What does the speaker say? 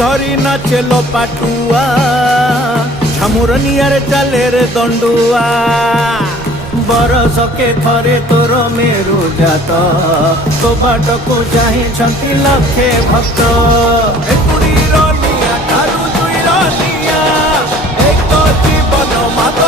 धरी नाचेलो पाटुआ छामुर नियार चाले रे दंडुआ बरसके थरे तोर मेरु जात तो बाटको चाहिछंती लक्षे भक्त एकुड़ीर निया ठारू दुईर निया एक जीवन मात